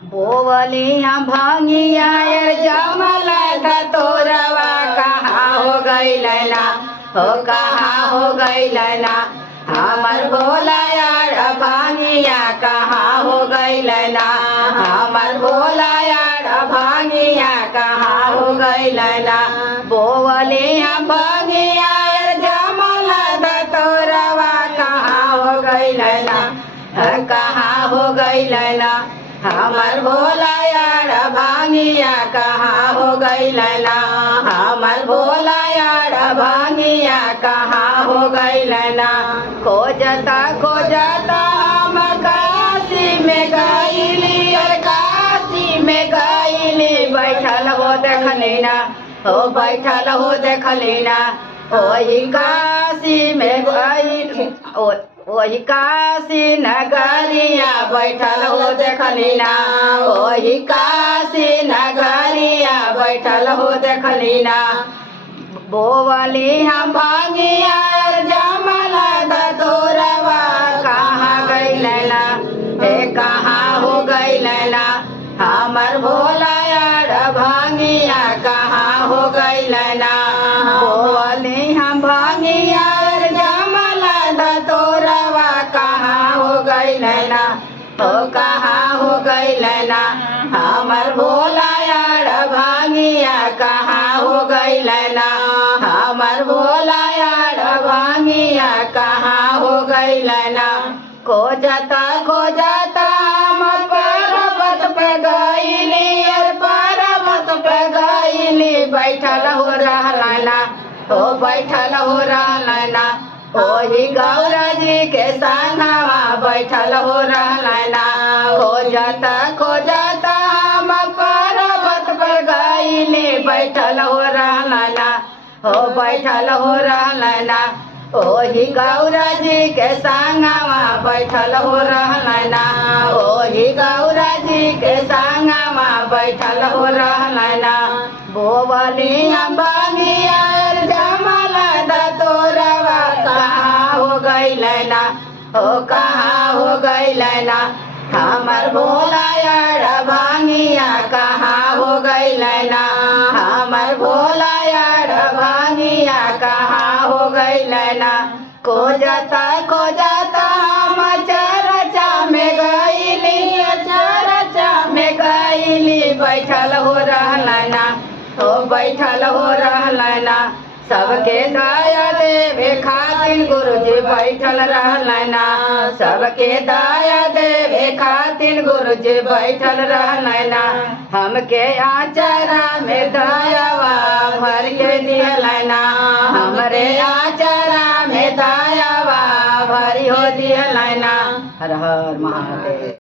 बोवलिया भांगिया जमल धतोरवा कहाँ हो गइल ना, हो कहाँ हो गइल ना। हमर भोला यार भांगिया कहाँ हो गइल ना, हमर भोला यार भांगिया कहाँ हो गइल ना। बोवलिया भांगिया जमल धतोरवा कहाँ हो गइल ना, कहाँ हो गइल ना। हमर भोला यार भांगिया कहाँ हो गइल ना, हमर भोला यार भांगिया कहाँ हो गइल ना। खोजता खोजता हम काशी में गइली, और काशी में गइली। बैठल हो देखली ना, हो बैठल हो देखली ना। ओही काशी में गइली, ओही काशी नगरिया बैठल हो देखली ना, ओही काशी नगरिया बैठल हो देखली ना। बोवली हम भांगिया जमल धतोरवा कहाँ गइल ना, हे कहाँ हो गइल ना। हमर भोला यार भांगिया कहाँ हो गइल ना। बोवली हम भांगिया जमल धतोरवा कहाँ हो गइल ना, हो कहाँ हो गइल ना। हमर भोला यार भांगिया कहाँ हो गइल ना, हमर भोला यार भांगिया कहाँ हो गइल ना। खोजता खोजता हम पर्वत पे गइली, और पर्वत पे गइली। बैठल हो रहल ना, हो बैठल हो रहल ना। ओही गौरा जी के संगवा बैठल हो रहल ना। खोजता खोजता हम पर्वत पर गइली, बैठल हो रहल ना, हो बैठल हो रहल ना। ओही गौरा जी के संगवा बैठल हो रहल ना, ओही गौरा जी के संगवा बैठल हो रहल ना। बोवलिया भांगिया जमल धतोरवा कहाँ हो गइल ना, हो कहाँ हो गइल ना। हमर भोला यार भांगिया कहाँ हो गइल ना, हमर भोला यार भांगिया कहाँ हो गइल ना। खोजता खोजता हम चरचा में गइली, चरचा में गइली। बैठल हो रहल ना, हो बैठल हो रहल ना। सबके दया देवे खातिर गुरुजी बैठल रहल ना, सबके दया देवे खातिर गुरुजी बैठल रहल ना। हमके आचरा में दयावा भर के दियल ना, हमरे आचरा में दयावा भरी हो दियल ना। हर हर महादेव।